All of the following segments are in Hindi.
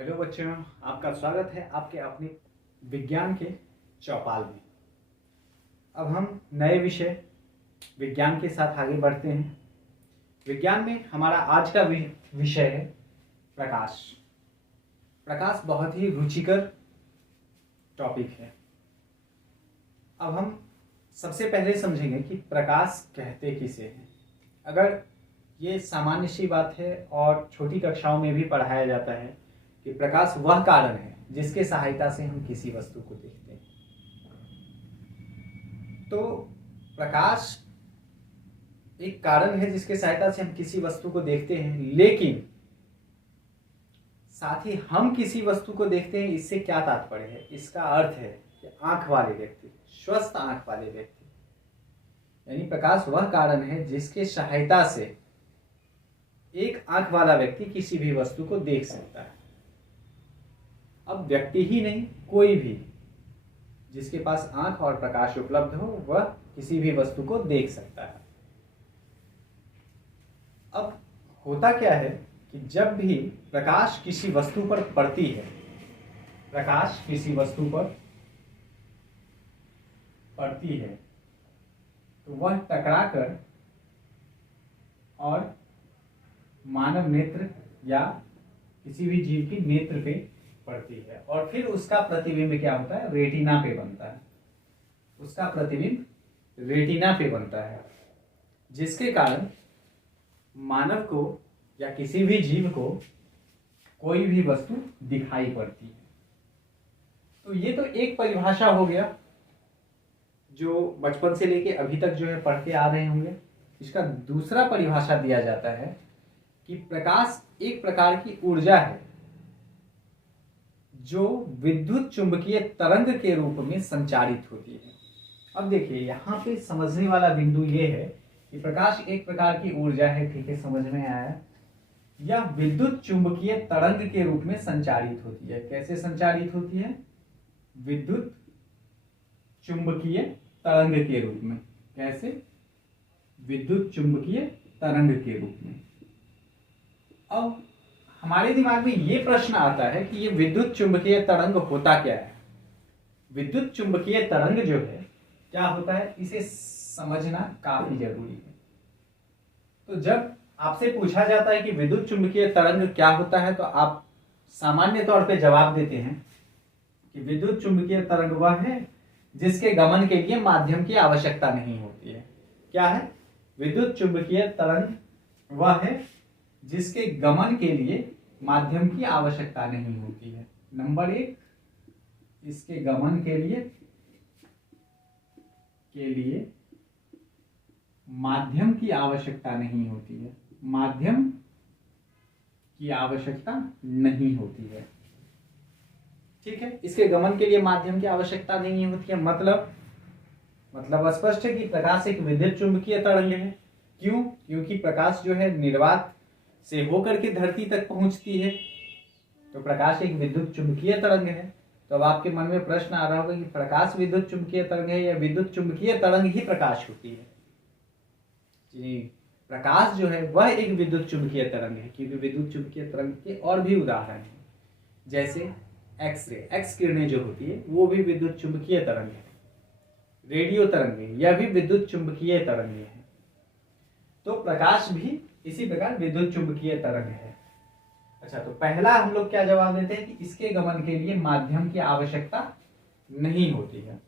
हेलो बच्चों, आपका स्वागत है आपके अपने विज्ञान के चौपाल में। अब हम नए विषय विज्ञान के साथ आगे बढ़ते हैं। विज्ञान में हमारा आज का विषय है प्रकाश। प्रकाश बहुत ही रुचिकर टॉपिक है। अब हम सबसे पहले समझेंगे कि प्रकाश कहते किसे हैं। अगर ये सामान्य सी बात है और छोटी कक्षाओं में भी पढ़ाया जाता है कि प्रकाश वह कारण है जिसके सहायता से हम किसी वस्तु को देखते हैं। तो प्रकाश एक कारण है जिसके सहायता से हम किसी वस्तु को देखते हैं, लेकिन साथ ही हम किसी वस्तु को देखते हैं, इससे क्या तात्पर्य है? इसका अर्थ है कि आंख वाले व्यक्ति, स्वस्थ आंख वाले व्यक्ति, यानी प्रकाश वह कारण है जिसके सहायता से एक आंख वाला व्यक्ति किसी भी वस्तु को देख सकता है। अब व्यक्ति ही नहीं, कोई भी जिसके पास आंख और प्रकाश उपलब्ध हो वह किसी भी वस्तु को देख सकता है। अब होता क्या है कि जब भी प्रकाश किसी वस्तु पर पड़ती है, प्रकाश किसी वस्तु पर पड़ती है तो वह टकराकर और मानव नेत्र या किसी भी जीव की नेत्र पे पड़ती है और फिर उसका प्रतिबिंब क्या होता है? रेटिना पे बनता है। उसका प्रतिबिंब रेटिना पे बनता है, जिसके कारण मानव को या किसी भी जीव को कोई भी वस्तु दिखाई पड़ती है। तो ये तो एक परिभाषा हो गया जो बचपन से लेके अभी तक जो है पढ़ते आ रहे होंगे। इसका दूसरा परिभाषा दिया जाता है कि प्रकाश एक प्रकार की ऊर्जा है जो विद्युत चुंबकीय तरंग के रूप में संचारित होती है। अब देखिए, यहाँ पे समझने वाला बिंदु ये है कि प्रकाश एक प्रकार की ऊर्जा है, ठीक है, समझ में आया। यह विद्युत चुंबकीय तरंग के रूप में संचारित होती है। कैसे संचारित होती है? विद्युत चुंबकीय तरंग के रूप में। कैसे? विद्युत चुंबकीय तरंग के रूप में। अब हमारे दिमाग में ये प्रश्न आता है कि ये विद्युत चुंबकीय तरंग होता क्या है? विद्युत चुंबकीय तरंग जो है क्या होता है, इसे समझना काफी जरूरी है। तो जब आपसे पूछा जाता है कि विद्युत चुंबकीय तरंग क्या होता है, तो आप सामान्य तौर पे जवाब देते हैं कि विद्युत चुंबकीय तरंग वह है जिसके गमन के लिए माध्यम की आवश्यकता नहीं होती है। क्या है? विद्युत चुंबकीय तरंग वह है जिसके गमन के लिए माध्यम की आवश्यकता नहीं होती है। नंबर एक, इसके गमन के लिए माध्यम की आवश्यकता नहीं होती है। माध्यम की आवश्यकता नहीं होती है, ठीक है। इसके गमन के लिए माध्यम की आवश्यकता नहीं होती है, मतलब स्पष्ट है कि प्रकाश एक विद्युत चुंबकीय तरंग है। क्यों? क्योंकि प्रकाश जो है निर्वात से होकर के धरती तक पहुंचती है, तो प्रकाश एक विद्युत चुंबकीय तरंग है। तो अब आपके मन में प्रश्न आ रहा होगा कि प्रकाश विद्युत चुंबकीय तरंग है या विद्युत चुंबकीय तरंग ही प्रकाश होती है? जी, प्रकाश जो है वह एक विद्युत चुंबकीय तरंग है, क्योंकि विद्युत चुंबकीय तरंग के और भी उदाहरण हैं, जैसे एक्स-रे, एक्स किरणें जो होती है वो भी विद्युत चुंबकीय तरंग है। रेडियो तरंगें, यह भी विद्युत चुंबकीय तरंगें हैं। तो प्रकाश भी इसी प्रकार विद्युत चुंबकीय तरंग है। अच्छा, तो पहला हम लोग क्या जवाब देते हैं कि इसके गमन के लिए माध्यम की आवश्यकता नहीं होती है।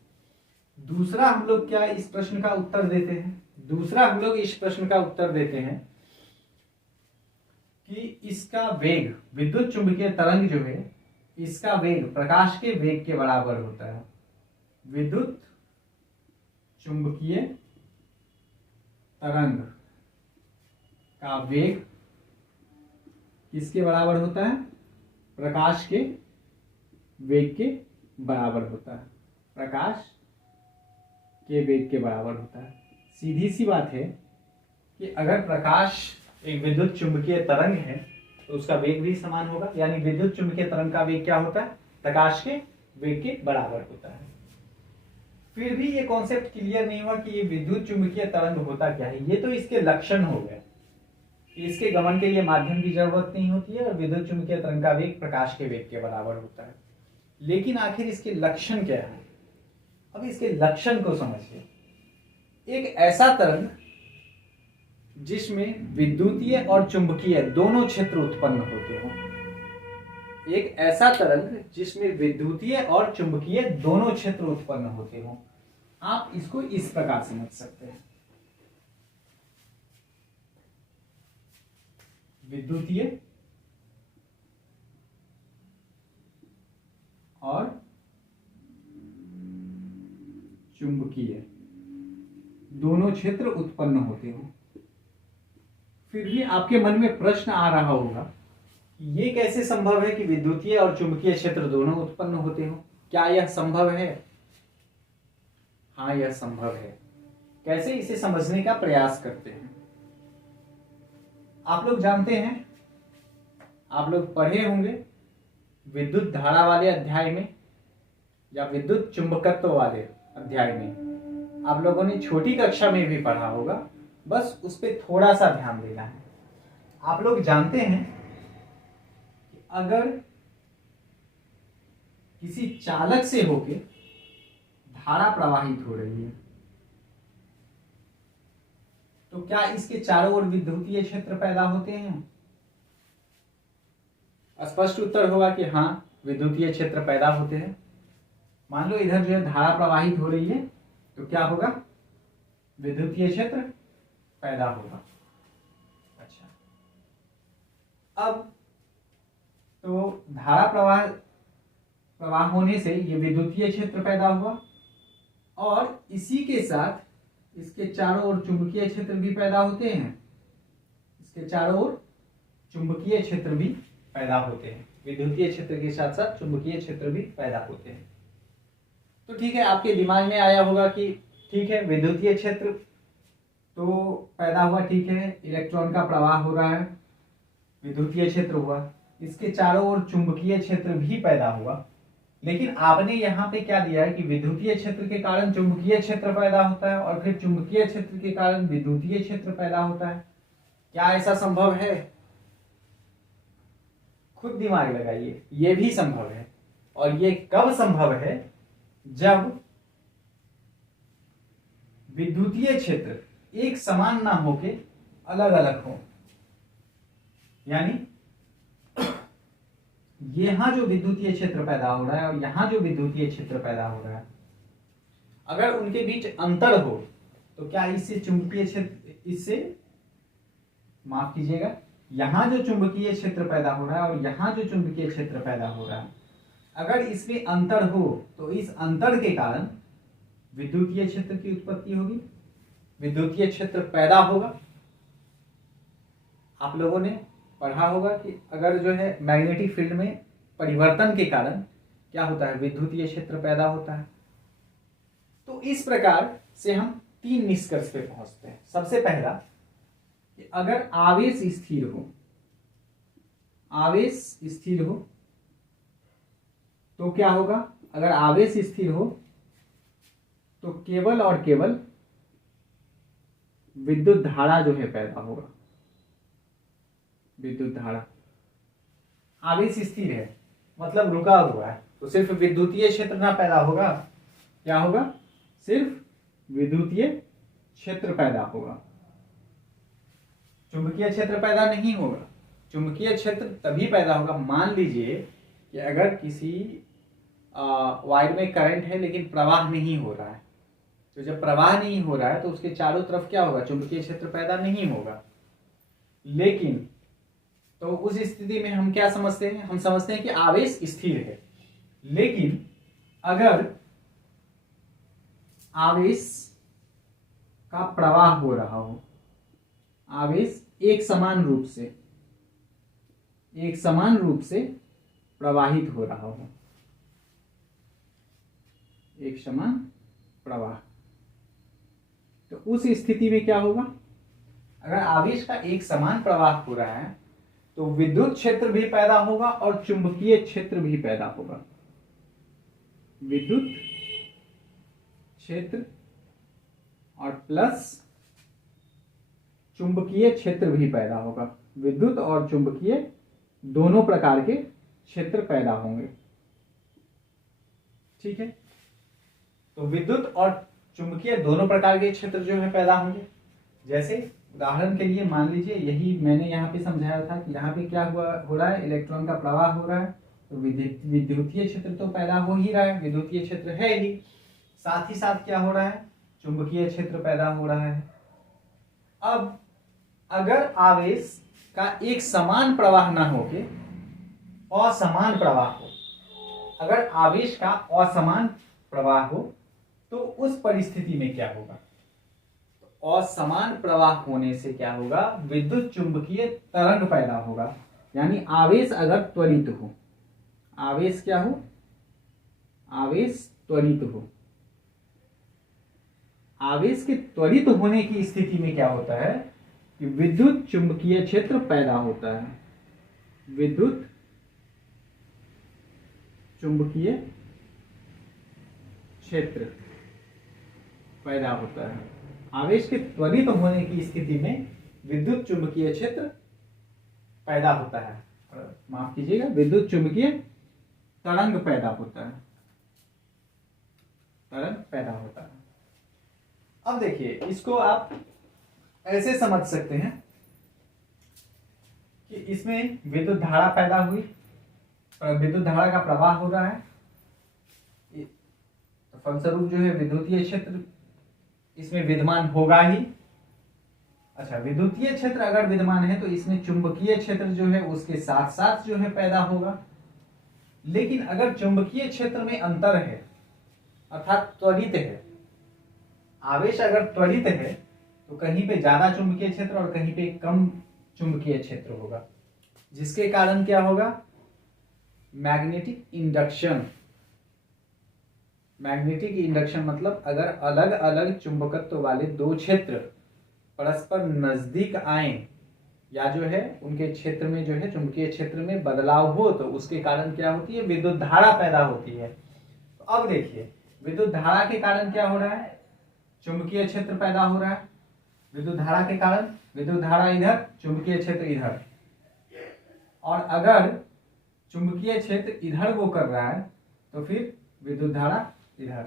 दूसरा हम लोग क्या इस प्रश्न का उत्तर देते हैं? दूसरा हम लोग इस प्रश्न का उत्तर देते हैं कि इसका वेग, विद्युत चुंबकीय तरंग जो है इसका वेग प्रकाश के वेग के बराबर होता है। विद्युत चुंबकीय तरंग का वेग किसके बराबर होता है? प्रकाश के वेग के बराबर होता है। प्रकाश के वेग के बराबर होता है। सीधी सी बात है कि अगर प्रकाश एक विद्युत चुंबकीय तरंग है तो उसका वेग भी समान होगा, यानी विद्युत चुंबकीय तरंग का वेग क्या होता है? प्रकाश के वेग के बराबर होता है। फिर भी ये कॉन्सेप्ट क्लियर नहीं हुआ कि ये विद्युत चुंबकीय तरंग होता क्या है। ये तो इसके लक्षण हो गए, इसके गमन के लिए माध्यम की जरूरत नहीं होती है और विद्युत चुम्बकीय तरंग का वेग प्रकाश के वेग के बराबर होता है। लेकिन आखिर इसके लक्षण क्या है? अब इसके लक्षण को समझिए। एक ऐसा तरंग जिसमें विद्युतीय और चुंबकीय दोनों क्षेत्र उत्पन्न होते हो, एक ऐसा तरंग जिसमें विद्युतीय और चुंबकीय दोनों क्षेत्र उत्पन्न होते हो। आप इसको इस प्रकार समझ सकते हैं, विद्युतीय और चुंबकीय दोनों क्षेत्र उत्पन्न होते हो। फिर भी आपके मन में प्रश्न आ रहा होगा, ये कैसे संभव है कि विद्युतीय और चुंबकीय क्षेत्र दोनों उत्पन्न होते हो? क्या यह संभव है? हाँ, यह संभव है। कैसे, इसे समझने का प्रयास करते हैं। आप लोग जानते हैं, आप लोग पढ़े होंगे विद्युत धारा वाले अध्याय में या विद्युत चुंबकत्व वाले अध्याय में आप लोगों ने छोटी कक्षा में भी पढ़ा होगा, बस उस पर थोड़ा सा ध्यान देना है। आप लोग जानते हैं कि अगर किसी चालक से होके धारा प्रवाहित हो रही है तो क्या इसके चारों ओर विद्युतीय क्षेत्र पैदा होते हैं? स्पष्ट उत्तर होगा कि हाँ, विद्युतीय क्षेत्र पैदा होते हैं। मान लो इधर जो है धारा प्रवाहित हो रही है तो क्या होगा? विद्युतीय क्षेत्र पैदा होगा। अच्छा, अब तो धारा प्रवाह होने से ये विद्युतीय क्षेत्र पैदा हुआ और इसी के साथ इसके चारों ओर चुंबकीय क्षेत्र भी पैदा होते हैं। इसके चारों ओर चुंबकीय क्षेत्र भी पैदा होते हैं। विद्युतीय क्षेत्र के साथ साथ चुंबकीय क्षेत्र भी पैदा होते हैं। तो ठीक है, आपके दिमाग में आया होगा कि ठीक है, विद्युतीय क्षेत्र तो पैदा हुआ, ठीक है, इलेक्ट्रॉन का प्रवाह हो रहा है, विद्युतीय क्षेत्र हुआ, इसके चारों ओर चुंबकीय क्षेत्र भी पैदा हुआ। लेकिन आपने यहाँ पे क्या दिया है कि विद्युतीय क्षेत्र के कारण चुंबकीय क्षेत्र पैदा होता है और फिर चुंबकीय क्षेत्र के कारण विद्युतीय क्षेत्र पैदा होता है। क्या ऐसा संभव है? खुद दिमाग लगाइए, ये भी संभव है। और ये कब संभव है? जब विद्युतीय क्षेत्र एक समान ना होके अलग अलग हो। यानी यहां जो विद्युतीय क्षेत्र पैदा हो रहा है और यहां जो विद्युतीय क्षेत्र पैदा हो रहा है, अगर उनके बीच अंतर हो तो क्या इससे चुंबकीय क्षेत्र, इससे माफ कीजिएगा, यहां जो चुंबकीय क्षेत्र पैदा हो रहा है और यहां जो चुंबकीय क्षेत्र पैदा हो रहा है, अगर इसमें अंतर हो तो इस अंतर के कारण विद्युतीय क्षेत्र की उत्पत्ति होगी, विद्युतीय क्षेत्र पैदा होगा। आप लोगों ने पढ़ा होगा कि अगर जो है मैग्नेटिक फील्ड में परिवर्तन के कारण क्या होता है? विद्युतीय क्षेत्र पैदा होता है। तो इस प्रकार से हम 3 निष्कर्ष पे पहुंचते हैं। सबसे पहला कि अगर आवेश स्थिर हो, आवेश स्थिर हो तो क्या होगा? अगर आवेश स्थिर हो तो केवल और केवल विद्युत धारा जो है पैदा होगा। विद्युत धारा, आवेश स्थिर है मतलब रुका हुआ है, तो सिर्फ विद्युतीय क्षेत्र ना पैदा होगा, क्या होगा? सिर्फ विद्युतीय क्षेत्र पैदा होगा, चुंबकीय क्षेत्र पैदा नहीं होगा। चुंबकीय क्षेत्र तभी पैदा होगा, मान लीजिए कि अगर किसी वायर में करंट है लेकिन प्रवाह नहीं हो रहा है, तो जब प्रवाह नहीं हो रहा है तो उसके चारों तरफ क्या होगा? चुंबकीय क्षेत्र पैदा नहीं होगा। लेकिन तो उस स्थिति में हम क्या समझते हैं? हम समझते हैं कि आवेश स्थिर है। लेकिन अगर आवेश का प्रवाह हो रहा हो, आवेश एक समान रूप से प्रवाहित हो रहा हो, एक समान प्रवाह, तो उस स्थिति में क्या होगा? अगर आवेश का एक समान प्रवाह हो रहा है तो विद्युत क्षेत्र भी पैदा होगा और चुंबकीय क्षेत्र भी पैदा होगा। विद्युत क्षेत्र और प्लस चुंबकीय क्षेत्र भी पैदा होगा। विद्युत और चुंबकीय दोनों प्रकार के क्षेत्र पैदा होंगे। ठीक है, तो विद्युत और चुंबकीय दोनों प्रकार के क्षेत्र जो है पैदा होंगे। जैसे उदाहरण के लिए मान लीजिए, यही मैंने यहाँ पे समझाया था कि यहाँ पे क्या हो रहा है, इलेक्ट्रॉन का प्रवाह हो रहा है, तो विद्युतीय क्षेत्र तो पैदा हो ही रहा है, विद्युतीय क्षेत्र है ही, साथ ही साथ क्या हो रहा है, चुंबकीय क्षेत्र पैदा हो रहा है। अब अगर आवेश का एक समान प्रवाह न होके असमान प्रवाह हो, अगर आवेश का असमान प्रवाह हो तो उस परिस्थिति में क्या होगा, असमान प्रवाह होने से क्या होगा, विद्युत चुंबकीय तरंग पैदा होगा। यानी आवेश अगर त्वरित हो, आवेश क्या हो, आवेश त्वरित हो, आवेश के त्वरित होने की स्थिति में क्या होता है कि विद्युत चुंबकीय क्षेत्र पैदा होता है। विद्युत चुंबकीय क्षेत्र पैदा होता है। आवेश के त्वरित होने की स्थिति में विद्युत चुंबकीय क्षेत्र पैदा होता है, माफ कीजिएगा, विद्युत चुंबकीय तरंग पैदा होता है, तरंग पैदा होता है। अब देखिए, इसको आप ऐसे समझ सकते हैं कि इसमें विद्युत धारा पैदा हुई, विद्युत धारा का प्रवाह हो रहा है, तो फलस्वरूप जो है विद्युतीय क्षेत्र इसमें विद्यमान होगा ही। अच्छा, विद्युतीय क्षेत्र अगर विद्यमान है तो इसमें चुंबकीय क्षेत्र जो है उसके साथ साथ जो है पैदा होगा। लेकिन अगर चुंबकीय क्षेत्र में अंतर है, अर्थात त्वरित है, आवेश अगर त्वरित है तो कहीं पे ज्यादा चुंबकीय क्षेत्र और कहीं पे कम चुंबकीय क्षेत्र होगा, जिसके कारण क्या होगा, मैग्नेटिक इंडक्शन। मैग्नेटिक इंडक्शन मतलब अगर अलग अलग चुंबकत्व वाले दो क्षेत्र परस्पर नजदीक आए या जो है उनके क्षेत्र में जो है चुंबकीय क्षेत्र में बदलाव हो तो उसके कारण क्या होती है, विद्युत धारा पैदा होती है। तो अब देखिए, विद्युत धारा के कारण क्या हो रहा है, चुंबकीय क्षेत्र पैदा हो रहा है। विद्युत धारा के कारण विद्युत धारा इधर, चुंबकीय क्षेत्र इधर, और अगर चुंबकीय क्षेत्र इधर वो कर रहा है तो फिर विद्युत धारा इधर।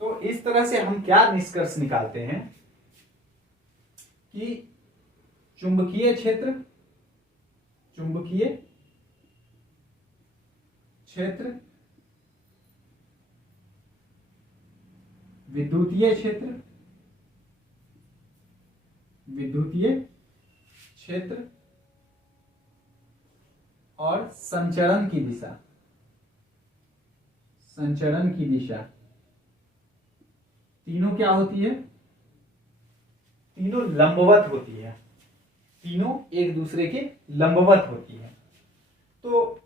तो इस तरह से हम क्या निष्कर्ष निकालते हैं कि चुंबकीय क्षेत्र, चुंबकीय क्षेत्र, विद्युतीय क्षेत्र, विद्युतीय क्षेत्र और संचरण की दिशा, संचरण की दिशा, तीनों क्या होती है, तीनों लंबवत होती है, तीनों एक दूसरे के लंबवत होती है। तो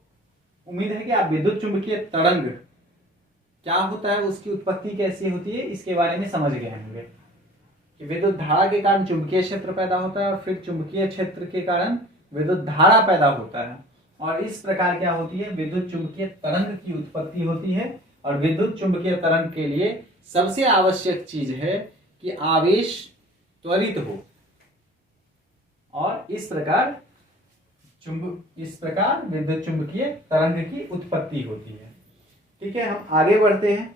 उम्मीद है कि आप विद्युत चुंबकीय तरंग क्या होता है, उसकी उत्पत्ति कैसे होती है, इसके बारे में समझ गए होंगे कि विद्युत धारा के कारण चुंबकीय क्षेत्र पैदा होता है और फिर चुंबकीय क्षेत्र के कारण विद्युत धारा पैदा होता है, और इस प्रकार क्या होती है, विद्युत चुंबकीय तरंग की उत्पत्ति होती है। और विद्युत चुंबकीय तरंग के लिए सबसे आवश्यक चीज है कि आवेश त्वरित हो, और इस प्रकार विद्युत चुंबकीय तरंग की उत्पत्ति होती है। ठीक है, हम आगे बढ़ते हैं।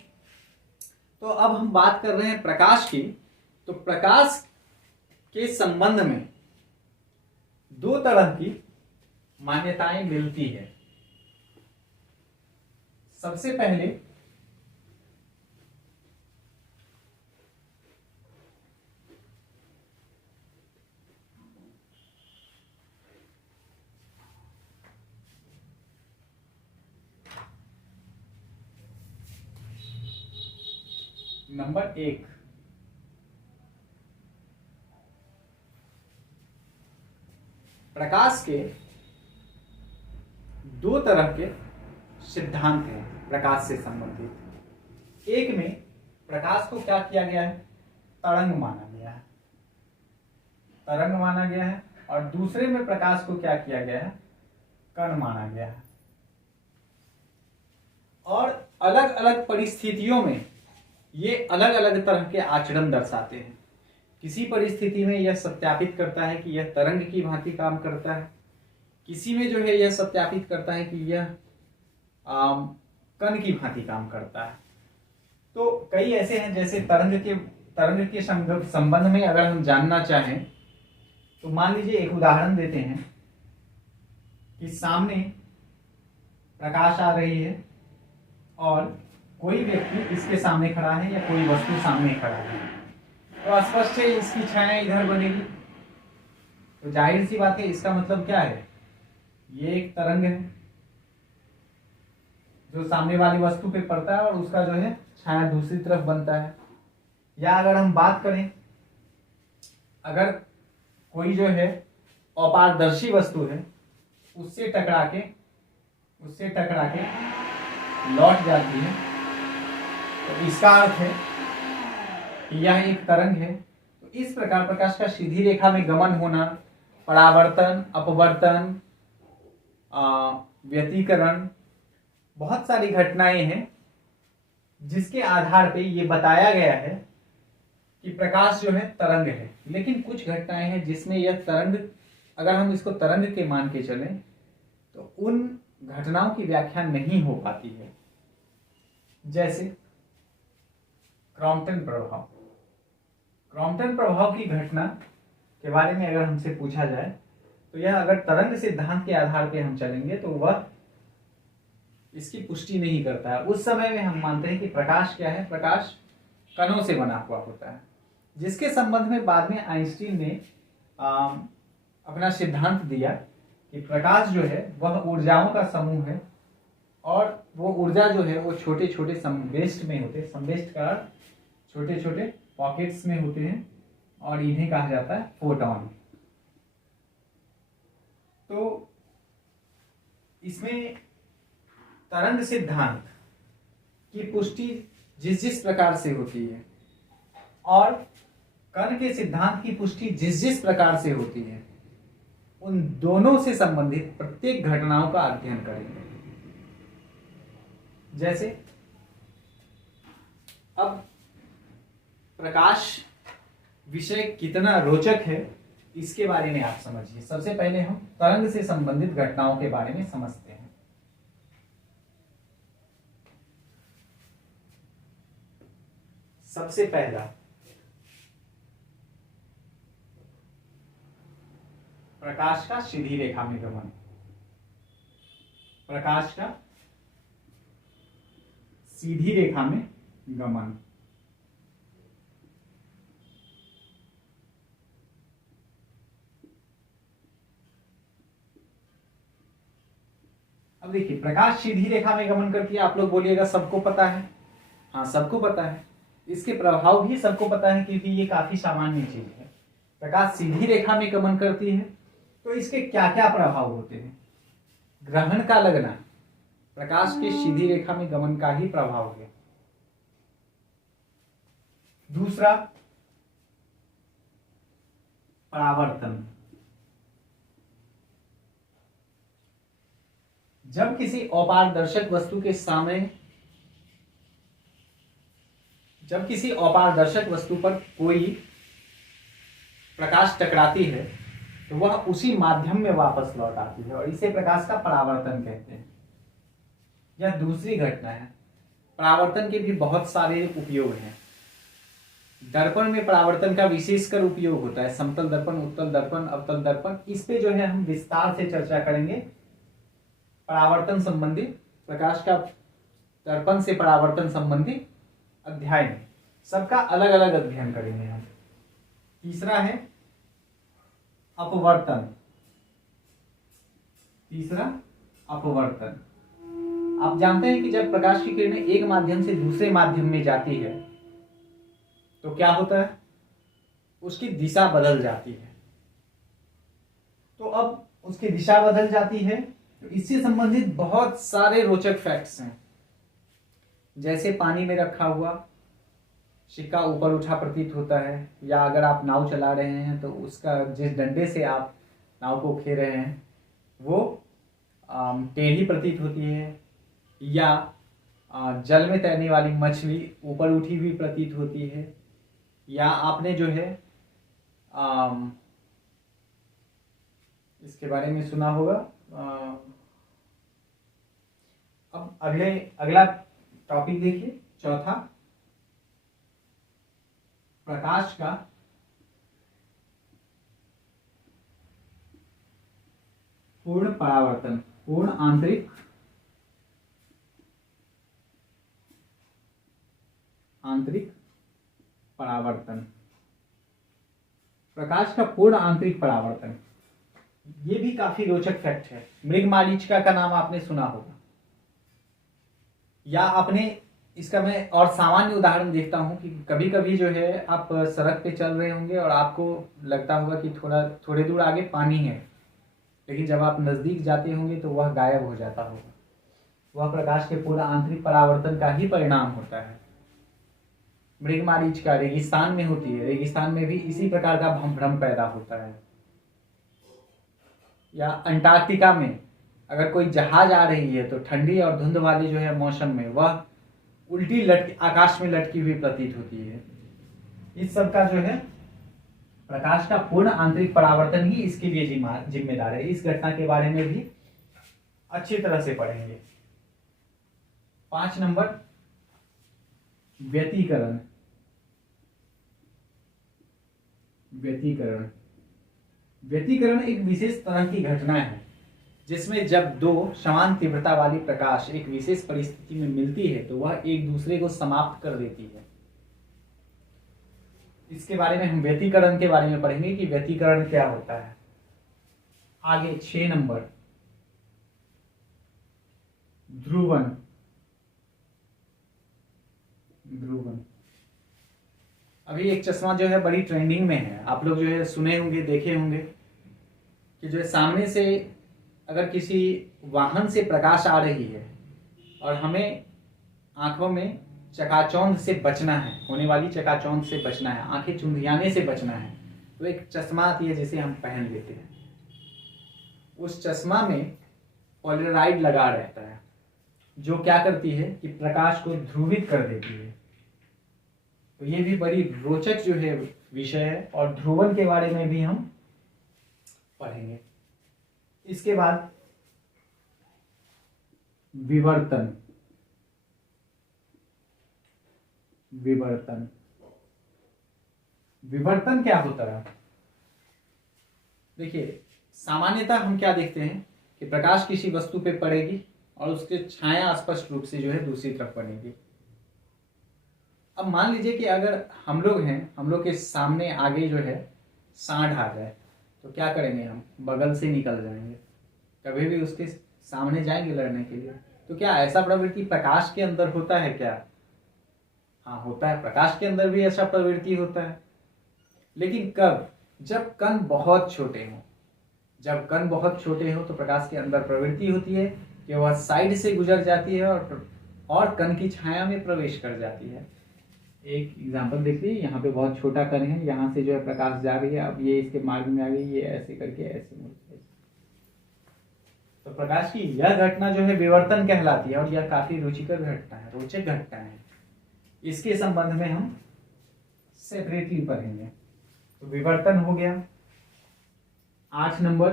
तो अब हम बात कर रहे हैं प्रकाश की। तो प्रकाश के संबंध में दो तरह की मान्यताएं मिलती है। सबसे पहले नंबर 1, प्रकाश के दो तरह के सिद्धांत हैं प्रकाश से संबंधित। एक में प्रकाश को क्या किया गया है, तरंग माना गया है, तरंग माना गया है, और दूसरे में प्रकाश को क्या किया गया है, कण माना गया है। और अलग अलग परिस्थितियों में ये अलग अलग तरह के आचरण दर्शाते हैं। किसी परिस्थिति में यह सत्यापित करता है कि यह तरंग की भांति काम करता है, किसी में जो है यह सत्यापित करता है कि यह कण की भांति काम करता है। तो कई ऐसे हैं, जैसे तरंग के संबंध में अगर हम जानना चाहें तो मान लीजिए एक उदाहरण देते हैं कि सामने प्रकाश आ रही है और कोई व्यक्ति इसके सामने खड़ा है या कोई वस्तु सामने खड़ा है, तो स्पष्ट है इसकी छाया इधर बनेगी। तो जाहिर सी बात है, इसका मतलब क्या है, ये एक तरंग है जो सामने वाली वस्तु पे पड़ता है और उसका जो है छाया दूसरी तरफ बनता है। या अगर हम बात करें, अगर कोई जो है अपारदर्शी वस्तु है उससे टकरा के लौट जाती है, तो इसका अर्थ है कि यह एक तरंग है। तो इस प्रकार प्रकाश का सीधी रेखा में गमन होना, परावर्तन, अपवर्तन, व्यतिकरण, बहुत सारी घटनाएं हैं जिसके आधार पे ये बताया गया है कि प्रकाश जो है तरंग है। लेकिन कुछ घटनाएं हैं जिसमें यह तरंग, अगर हम इसको तरंग के मान के चलें तो उन घटनाओं की व्याख्या नहीं हो पाती है। जैसे क्रॉम्पटन प्रभाव की घटना के बारे में अगर हमसे पूछा जाए तो यह अगर तरंग सिद्धांत के आधार पे हम चलेंगे तो वह इसकी पुष्टि नहीं करता है। उस समय में हम मानते हैं कि प्रकाश क्या है, प्रकाश कणों से बना हुआ होता है, जिसके संबंध में बाद में आइंस्टीन ने अपना सिद्धांत दिया कि प्रकाश जो है वह ऊर्जाओं का समूह है और वो ऊर्जा जो है वो छोटे छोटे समवेष्ट में होते हैं। समवेष्ट का छोटे छोटे पॉकेट्स में होते हैं और इन्हें कहा जाता है फोटॉन। तो इसमें तरंग सिद्धांत की पुष्टि जिस जिस प्रकार से होती है और कण के सिद्धांत की पुष्टि जिस जिस प्रकार से होती है, उन दोनों से संबंधित प्रत्येक घटनाओं का अध्ययन करेंगे। जैसे अब प्रकाश विषय कितना रोचक है इसके बारे में आप समझिए। सबसे पहले हम तरंग से संबंधित घटनाओं के बारे में समझते हैं। सबसे पहला, प्रकाश का सीधी रेखा में गमन। प्रकाश का सीधी रेखा में गमन। अब देखिए, प्रकाश सीधी रेखा में गमन करती है। आप लोग बोलिएगा सबको पता है। हाँ, सबको पता है। इसके प्रभाव भी सबको पता है क्योंकि ये काफी सामान्य चीज है। प्रकाश सीधी रेखा में गमन करती है तो इसके क्या क्या प्रभाव होते हैं। ग्रहण का लगना प्रकाश के सीधी रेखा में गमन का ही प्रभाव है। दूसरा, परावर्तन। जब किसी अपारदर्शक वस्तु के सामने, जब किसी अपारदर्शक वस्तु पर कोई प्रकाश टकराती है तो वह उसी माध्यम में वापस लौट आती है और इसे प्रकाश का परावर्तन कहते हैं। यह दूसरी घटना है। परावर्तन के भी बहुत सारे उपयोग हैं। दर्पण में परावर्तन का विशेषकर उपयोग होता है। समतल दर्पण, उत्तल दर्पण, अवतल दर्पण, इस पे जो है हम विस्तार से चर्चा करेंगे। परावर्तन संबंधी, प्रकाश का दर्पण से परावर्तन संबंधी अध्याय में सबका अलग अलग अध्ययन करेंगे हम। तीसरा है अपवर्तन। तीसरा अपवर्तन। आप जानते हैं कि जब प्रकाश की किरणें एक माध्यम से दूसरे माध्यम में जाती है तो क्या होता है, उसकी दिशा बदल जाती है। तो अब उसकी दिशा बदल जाती है तो इससे संबंधित बहुत सारे रोचक फैक्ट्स हैं। जैसे पानी में रखा हुआ सिक्का ऊपर उठा प्रतीत होता है, या अगर आप नाव चला रहे हैं तो उसका जिस डंडे से आप नाव को खे रहे हैं वो टेढ़ी प्रतीत होती है, या जल में तैरने वाली मछली ऊपर उठी हुई प्रतीत होती है, या आपने जो है इसके बारे में सुना होगा। अब अगला टॉपिक देखिए, चौथा, प्रकाश का पूर्ण परावर्तन, पूर्ण आंतरिक परावर्तन। प्रकाश का पूर्ण आंतरिक परावर्तन, ये भी काफी रोचक फैक्ट है। मृगमारीचिका का नाम आपने सुना होगा, या आपने इसका मैं और सामान्य उदाहरण देखता हूं कि कभी कभी जो है आप सड़क पे चल रहे होंगे और आपको लगता होगा कि थोड़े दूर आगे पानी है, लेकिन जब आप नजदीक जाते होंगे तो वह गायब हो जाता होगा। वह प्रकाश के पूरा आंतरिक परावर्तन का ही परिणाम होता है। मृगमारीचिका रेगिस्तान में होती है, रेगिस्तान में भी इसी प्रकार का भ्रम पैदा होता है। या अंटार्कटिका में अगर कोई जहाज आ रही है तो ठंडी और धुंध वाले जो है मौसम में वह उल्टी आकाश में लटकी हुई प्रतीत होती है। इस सब का जो है प्रकाश का पूर्ण आंतरिक परावर्तन ही इसके लिए जिम्मेदार है। इस घटना के बारे में भी अच्छी तरह से पढ़ेंगे। 5 नंबर, व्यतिकरण। व्यतिकरण एक विशेष तरह की घटना है जिसमें जब दो समान तीव्रता वाली प्रकाश एक विशेष परिस्थिति में मिलती है तो वह एक दूसरे को समाप्त कर देती है। इसके बारे में हम व्यतिकरण के बारे में पढ़ेंगे कि व्यतिकरण क्या होता है। आगे 6 नंबर, ध्रुवन। अभी एक चश्मा जो है बड़ी ट्रेंडिंग में है, आप लोग जो है सुने होंगे, देखे होंगे कि जो है सामने से अगर किसी वाहन से प्रकाश आ रही है और हमें आंखों में चकाचौंध से बचना है, होने वाली चकाचौंध से बचना है, आंखें चुंधियाने से बचना है, तो एक चश्मा आती है जिसे हम पहन लेते हैं। उस चश्मा में पोलराइड लगा रहता है जो क्या करती है कि प्रकाश को ध्रुवित कर देती है। तो ये भी बड़ी रोचक जो है विषय है और ध्रुवन के बारे में भी हम पढ़ेंगे। इसके बाद विवर्तन। विवर्तन क्या होता है? देखिए, सामान्यतः हम क्या देखते हैं कि प्रकाश किसी वस्तु पे पड़ेगी और उसकी छाया स्पष्ट रूप से जो है दूसरी तरफ बनेगी। अब मान लीजिए कि अगर हम लोग हैं, हम लोग के सामने आगे जो है सांड आ जाए तो क्या करेंगे? हम बगल से निकल जाएंगे, कभी भी उसके सामने जाएंगे लड़ने के लिए। तो क्या ऐसा प्रवृत्ति प्रकाश के अंदर होता है क्या? हाँ, होता है। प्रकाश के अंदर भी ऐसा प्रवृत्ति होता है, लेकिन कब? जब कण बहुत छोटे हों। जब कण बहुत छोटे हो तो प्रकाश के अंदर प्रवृत्ति होती है कि वह साइड से गुजर जाती है और कण की छाया में प्रवेश कर जाती है। एक एग्जांपल देखिए, यहाँ पे बहुत छोटा कण है, यहाँ से जो है प्रकाश जा रही है, अब ये इसके मार्ग में आ गई, ये ऐसे करके ऐसे मुड़ती है। तो प्रकाश की यह घटना जो है विवर्तन कहलाती है और यह काफी रुचिकर घटना है, रोचक घटना है। इसके संबंध में हम सेपरेटली पढ़ेंगे। तो विवर्तन हो गया। 8 नंबर,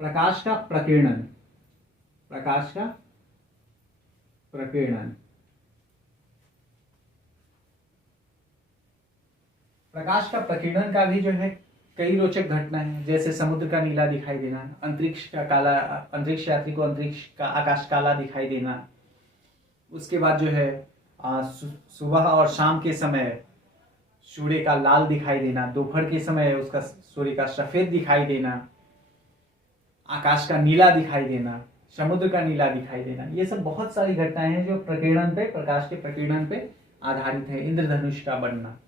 प्रकाश का प्रकीर्णन। प्रकाश का प्रकीर्णन। प्रकाश का प्रकीर्णन का भी जो है कई रोचक घटना है, जैसे समुद्र का नीला दिखाई देना, अंतरिक्ष का काला, अंतरिक्ष यात्री को अंतरिक्ष का आकाश काला दिखाई देना। उसके बाद जो है सुबह और शाम के समय सूर्य का लाल दिखाई देना, दोपहर के समय उसका सूर्य का सफेद दिखाई देना, आकाश का नीला दिखाई देना, समुद्र का नीला दिखाई देना। ये सब बहुत सारी घटनाएं हैं जो प्रकीर्णन पे, प्रकाश के प्रकीर्णन पे आधारित है। इंद्रधनुष का बनना,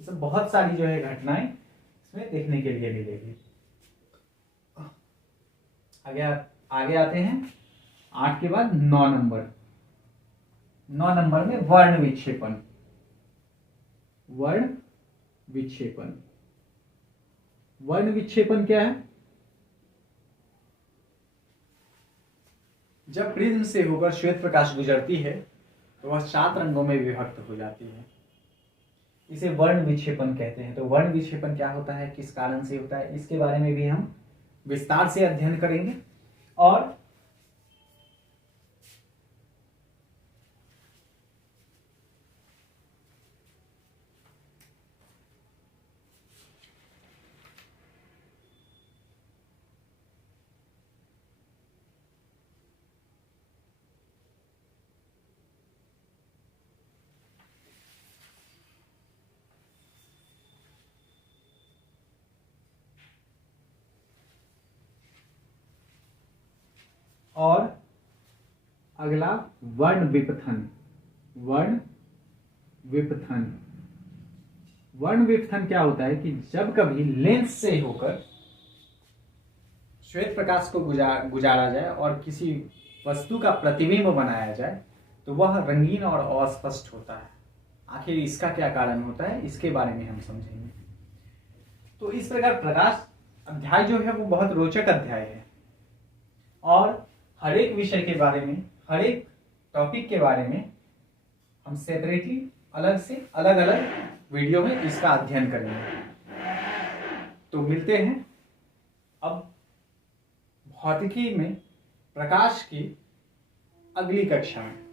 ये सब बहुत सारी जो है घटनाएं इसमें देखने के लिए मिलेगी। आगे आते हैं 8 के बाद 9 नंबर। 9 नंबर में वर्ण विक्षेपण। वर्ण विक्षेपण। वर्ण विक्षेपण क्या है? जब प्रिज्म से होकर श्वेत प्रकाश गुजरती है तो वह 7 रंगों में विभक्त हो जाती है। इसे वर्ण विक्षेपण कहते हैं। तो वर्ण विक्षेपण क्या होता है, किस कारण से होता है, इसके बारे में भी हम विस्तार से अध्ययन करेंगे। और अगला वर्ण विपथन। वर्ण विपथन, वर्ण विपथन क्या होता है कि जब कभी लेंस से होकर श्वेत प्रकाश को गुजारा जाए और किसी वस्तु का प्रतिबिंब बनाया जाए तो वह रंगीन और अस्पष्ट होता है। आखिर इसका क्या कारण होता है, इसके बारे में हम समझेंगे। तो इस प्रकार प्रकाश अध्याय जो है वो बहुत रोचक अध्याय है और हर एक विषय के बारे में, हर एक टॉपिक के बारे में हम सेपरेटली अलग से अलग अलग वीडियो में इसका अध्ययन करेंगे। तो मिलते हैं अब भौतिकी में प्रकाश की अगली कक्षा में।